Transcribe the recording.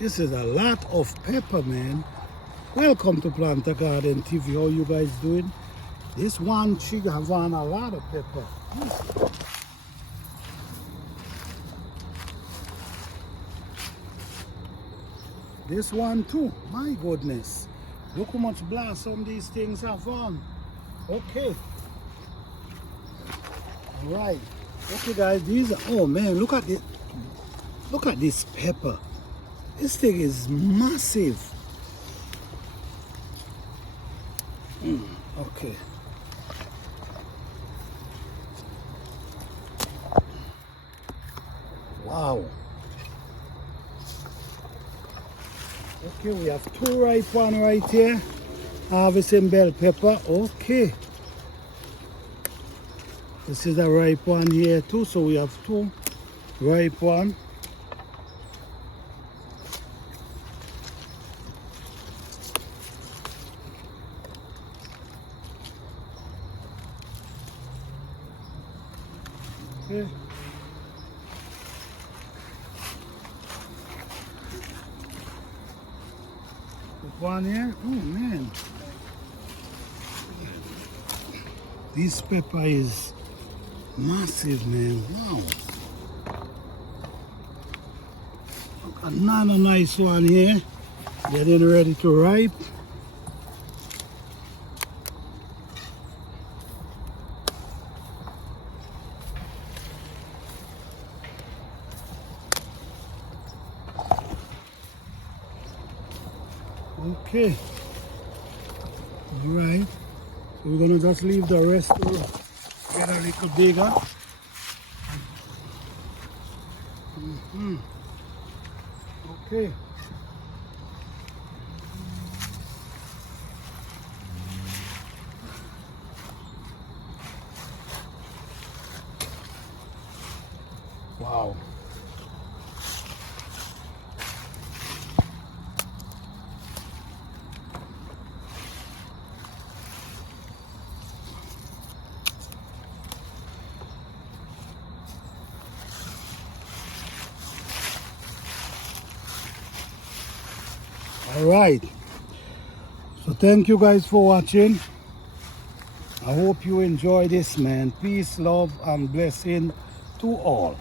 This is a lot of pepper, man. Welcome to Planter Garden TV. How you guys doing? This one chick have on a lot of pepper. This one too. My goodness. Look how much blossom these things have on. Okay. All right. Okay, guys. These are, oh man, look at it. Look at this pepper. This thing is massive. Okay. Wow. Okay, we have two ripe ones right here. Harvesting bell pepper. Okay. This is a ripe one here too, so we have two ripe ones. Okay. This one here, oh man. This pepper is massive, man. Wow. Another nice one here. Getting ready to ripe. Okay. All right. So we're gonna just leave the rest to get a little bigger. Okay. Wow. All right. So thank you guys for watching. I hope you enjoy this, man. Peace, love, and blessing to all.